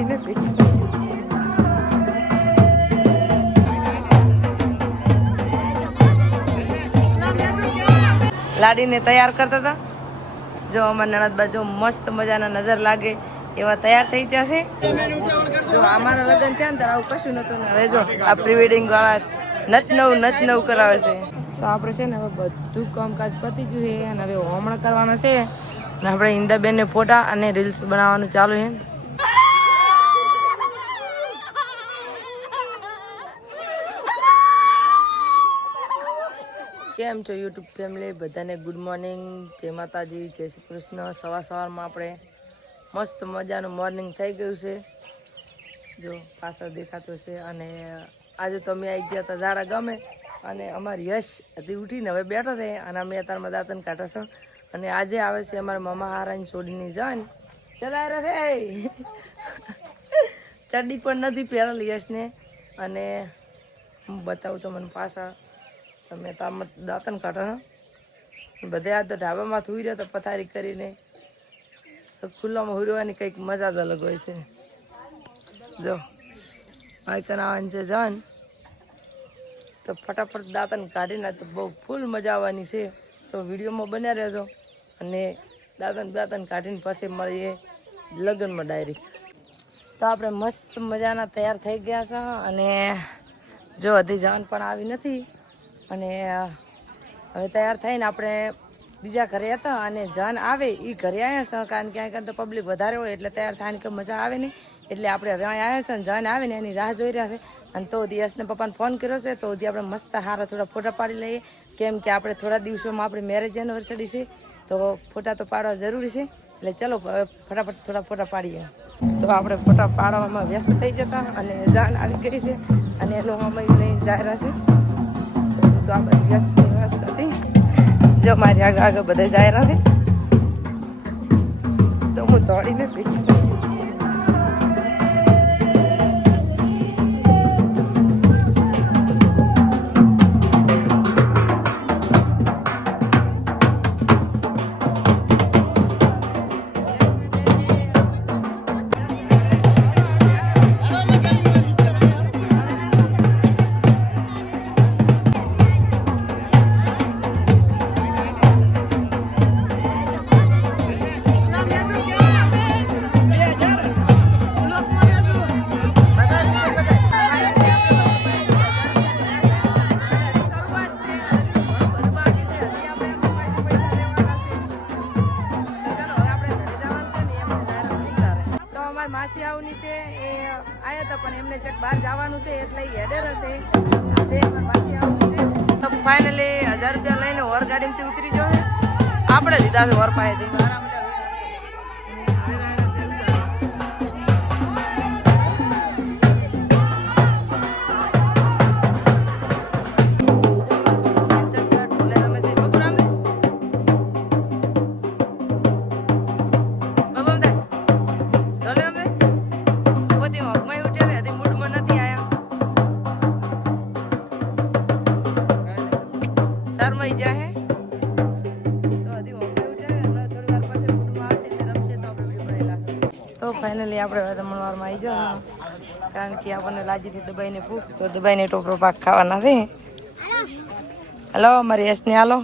તોડીને પી લાડીને તૈયાર કરતા હતા. જો અમારા નણદ બાજુ મસ્ત મજાના નજર લાગે એવા તૈયાર થઈ જશે જો અમારા લગ્ન થયા ને આવું કશું નતું ને હવે જો આ પ્રીવેડિંગ વાળા નચ નવું નચ નવું કરાવે છે. તો આપણે છે ને હવે બધું કામકાજ પતી ગયું છે અને હવે હોમણા કરવાનું છે. અને આપણે ઇન્દાબેનને ફોટા અને રીલ્સ બનાવવાનું ચાલુ છે. કેમ છો યુટ્યુબ ફેમિલી બધાને ગુડ મોર્નિંગ જય માતાજી, જય શ્રી કૃષ્ણ. સવાર સવારમાં આપણે મસ્ત મજાનું મોર્નિંગ થઈ ગયું છે. જો પાછળ દેખાતું છે અને આજે તો અમે આવી ગયા હતા ઝાડા ગમે અને અમારે યશ હતી ઉઠીને હવે બેઠો થઈ અને અમે અત્યારમાં દાંતન કાઢા છો. અને આજે આવે છે અમારા મામા હારાની છોડીની જાન. ચલાય રે ચડ્ડી પણ નથી પહેરેલી યશને. અને હું બતાવું તો મને પાછા. તમે તામાં દાંતન કાઢો બધે આ તો ઢાબામાં હુઈ રહ્યો તો પથારી કરીને. ખુલ્લામાં હુરવાની કંઈક મજા જ અલગ હોય છે. જો માયકન આવવાની છે જાન. તો ફટાફટ દાંતન કાઢીને તો બહુ ફૂલ મજા આવવાની છે. તો વિડીયોમાં બન્યા રહેજો અને દાંતન દાંતન કાઢીને પછી મળીએ લગ્નમાં ડાયરી તો આપણે મસ્ત મજાના તૈયાર થઈ ગયા છે અને જો, હજી જાન પણ આવી નથી. અને હવે તૈયાર થઈને આપણે બીજા ઘરે હતા અને જન આવે એ ઘરે આવ્યા છે, કારણ કે અહીંયા તો પબ્લિક વધારે હોય એટલે તૈયાર થાય કે મજા આવે નહીં. એટલે આપણે હવે અહીં આવ્યા છે અને જાન આવે ને એની રાહ જોઈ રહ્યા છે. અને તો યશને પપ્પાને ફોન કર્યો છે, તો આપણે મસ્ત સારા થોડા ફોટા પાડી લઈએ. કેમ કે આપણે થોડા દિવસોમાં આપણી મેરેજ એનિવર્સરી છે, તો ફોટા તો પાડવા જરૂરી છે. એટલે ચલો ફટાફટ થોડા ફોટા પાડીએ. તો આપણે ફોટા પાડવામાં વ્યસ્ત થઈ જતા અને જાન આવી ગઈ છે અને એનો અમે લઈને જાય છે. તો આપણે વ્યસ્ત વ્યસ્ત જો મારી આગળ આગળ બધા જાય નથી, તો હું દોડીને પીછી આવની છે એ આયા હતા, પણ એમને ચેક બહાર જવાનું છે એટલે હેડર હશે. બે માસી આવની છે. તો ફાઇનલી હજાર રૂપિયા લઈને વર ગાડીમાંથી ઉતરી ગયો આપણે લીધા છે વર પાસેથી. બનાવી તો ફાઇનલી આપણે હવે જમણવારમાં આવી જાવ કારણ કે આપણને લાજીથી દબાઈને ભૂખ તો દબાઈને ટોપરો પાક ખાવાના છે. હલો મારી યશને હાલો.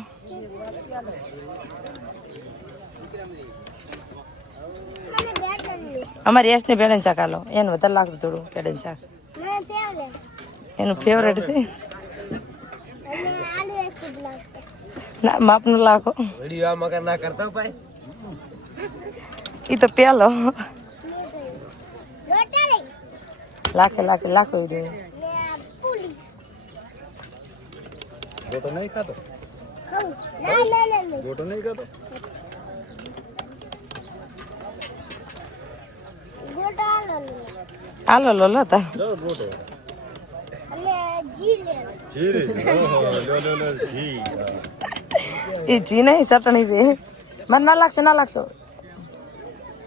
અમારી યશને પેડન શાક હાલો. એને વધારે લાગતું થોડું પેડન શાક. એનું ફેવરેટ છે. ના માપનું લાખો વીડિયો આ મગર ના કરતો ભાઈ. એ તો પેલો. લાખે લાખે લાખો એ રહ્યો. ગોટો નહીં ખાતો? ગોટો નહીં ખાતો? હાલો લો. લો તા ગોટો. જીરે ઓહો લો લો લો જી. એ જી નહીં ચટણી છે મને ના લાગશે ના લાગશો.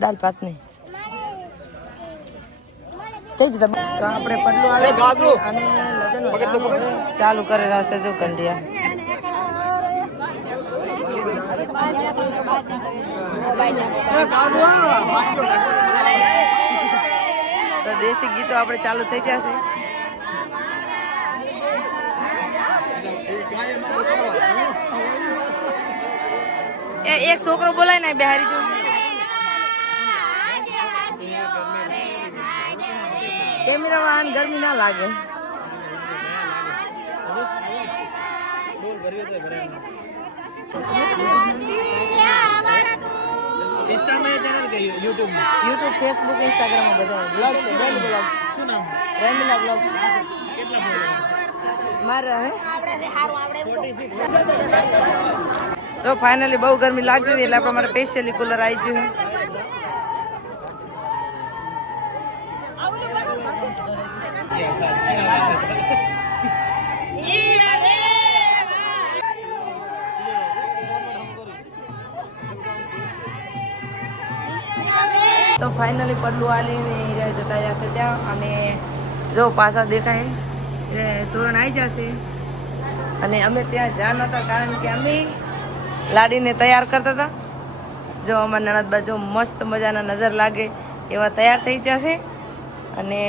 દાલ ભાત નહીં. તે જ તો આપણે પટલું આવે છે અને ચાલુ કરેલા છે જો કંડિયા દેશી ગીતો આપણે ચાલુ થઈ ગયા એ એક છોકરો બોલાય ને બિહારી જો કેમેરા વાહન ગરમી ના લાગે. યુટ્યુબ ફેસબુક ઇન્સ્ટાગ્રામ બધા બ્લોગ્સ છે ડેલી બ્લોગ્સ શું નામ? રેમિલા બ્લોગ્સ મારા હે? તો ફાઇનલી બહુ ગરમી લાગતી હતી એટલે આપણે મારે સ્પેશિયલી કુલર આવી ગયું. તો ફાઇનલી પડલું આલીને હીરા જતા જશે ત્યાં અને જો પાછા દેખાય તોરણ આવી જશે. અને અમે ત્યાં જ્યાં નહોતા કારણ કે અમે લાડીને તૈયાર કરતા હતા. જો અમારા નણદ બાજુ મસ્ત મજાના નજર લાગે એવા તૈયાર થઈ જશે અને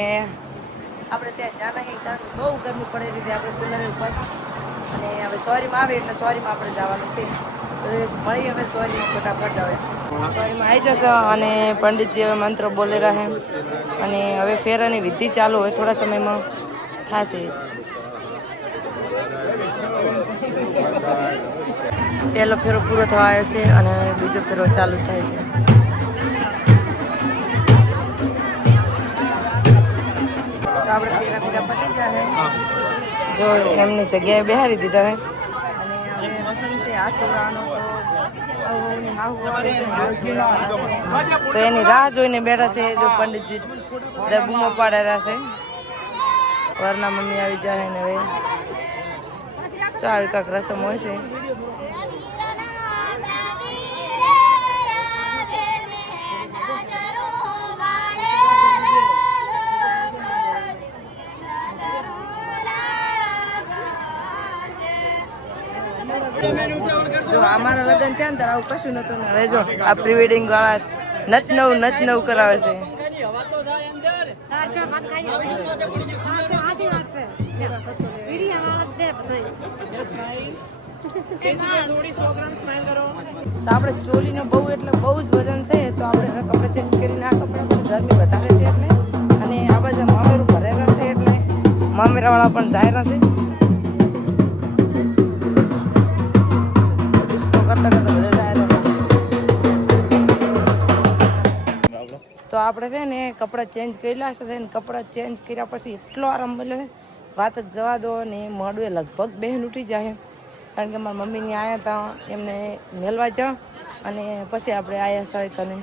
આપણે ત્યાં જાના હે, કારણ બહુ ગરમી પડે રીતે આપણે કુલર ઉપર. અને હવે સોરીમાં આવે એટલે સોરીમાં આપણે જવાનું છે. તો મળી હવે સોરીમાં ફટાફટ હવે. સોરીમાં આવી જશે અને પંડિતજી હવે મંત્ર બોલી રહે. અને હવે ફેરાની વિધિ ચાલુ હોય, થોડા સમયમાં થશે. પહેલો ફેરો પૂરો થવા આવ્યો છે અને બીજો ફેરો ચાલુ થાય છે. જો એમની જગ્યાએ બેહારી દીધા હે. તો એની રાહ જોઈને બેઠા છે જો પંડિતજી બૂમો પાડેલા છે. વરના મમ્મી આવી જાય ને હવે. જો આવી કાંક રસમ હોય છે. જો અમારા લગ્ન થયા ને ત્યારે આવું કશું નતું ને. હવે જો આ પ્રી વેડિંગ વાળા નચ નવ નચ નવ કરાવે છે. તો આપણે ચોલીનો બહુ એટલે બહુ જ વજન છે તો આપણે હવે કપડાં ચેન્જ કરીને આ કપડાં પણ ગરમી વધારે છે એટલે. અને આ બાજુ મામેરું ભરેલા છે એટલે મામેરાવાળા પણ જાહેર છે. તો આપણે છે ને કપડાં ચેન્જ કરેલા છે ને કપડાં ચેન્જ કર્યા પછી એટલો આરામ મળ્યો વાત જ જવા દો ને એ લગભગ બહેન ઉઠી જાય. કારણ કે મારા મમ્મીને આવ્યા હતા એમને મેળવા જાઓ. અને પછી આપણે આવ્યા સાહેબ કને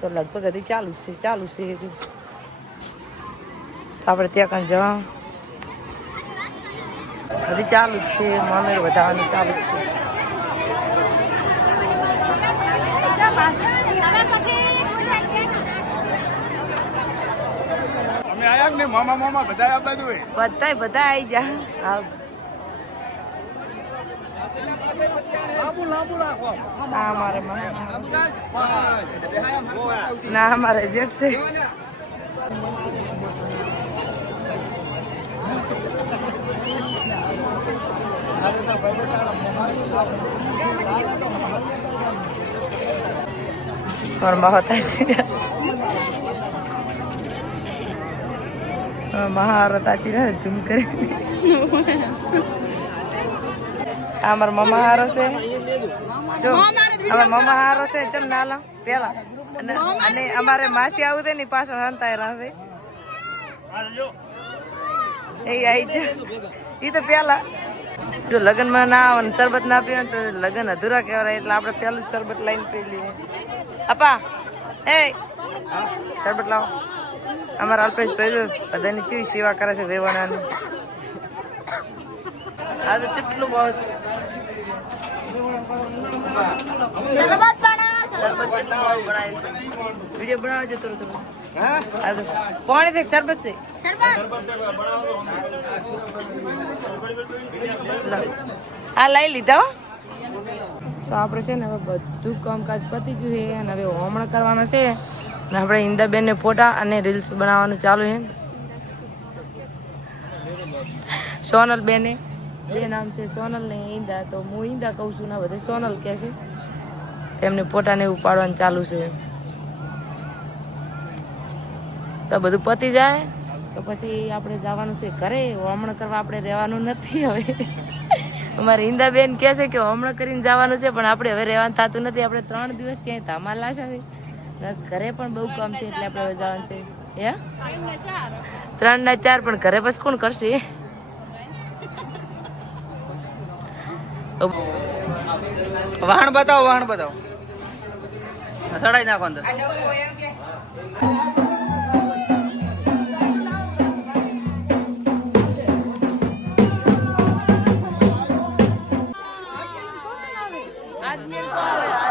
તો લગભગ હજી ચાલુ છે ચાલુ છે હજી. આપણે ત્યાં કાંઈ જવા. હજી ચાલુ જ છે, મામેર વધારવાનું ચાલુ જ છે. અમે આયા ને મામા મામા બધા આ બાજુ બધાય બધા આવી જા. હા લાંબુ લાંબુ રાખો. આ અમારે ના અમારે જેટ છે. મારા મહાતાજી મહારતાજી રહે ઝૂમ કરી અમારા મમ્મા હારો છે શું અમારા મમ્મા હારો છે ચલ નાલા પેલા અને અમારે માસી આવું છે ને પાછળ હંતાય રહે એ આવી છે એ તો પેલા જો લગ્નમાં ના આવે ને શરબત ના પીવે તો લગ્ન અધૂરા કહેવાય એટલે આપણે પેલું જ શરબત લઈને પી લઈએ. અપા એ શરબત લાવો. અમારા અલ્પેશ ભાઈ બધાની ચીવી સેવા કરે છે વેવાણાની. આ તો કેટલું બહુ શરબત વીડિયો બનાવો છો. થોડું થોડું હા? તો પાણી દેખ શરબત છે. લો. આ લઈ લીધા? તો આપણે છે ને હવે બધું કામકાજ પતી ગયું છે અને હવે હોમણ કરવાના છે. અને આપણે ઈંદાબેનને ફોટા અને રીલ્સ બનાવવાનું ચાલુ છે. સોનલ બેને. બે નામ છે સોનલ ને ઈંદા તો હું ઈંદા કહું છું ને બધે સોનલ કહે છે. તેમને ફોટાને પાડવાનું ચાલુ છે. તો બધું પતી જાય. તો પછી આપણે જવાનું છે ઘરે. હમણાં કરવા આપણે રહેવાનું નથી હવે. અમારે બેન કહે છે કે હમણાં કરીને જવાનું છે, પણ આપણે હવે રહેવાનું થતું નથી. આપણે ત્રણ દિવસ ત્યાં ધમાલ લાશે ઘરે પણ બહુ કામ છે એટલે આપણે હવે જવાનું છે. ત્રણ ના ચાર, પણ ઘરે પછી કોણ કરશે? વાહણ બતાવો વાહણ બતાવો. સડાઈ નાખો અંદર. 거야.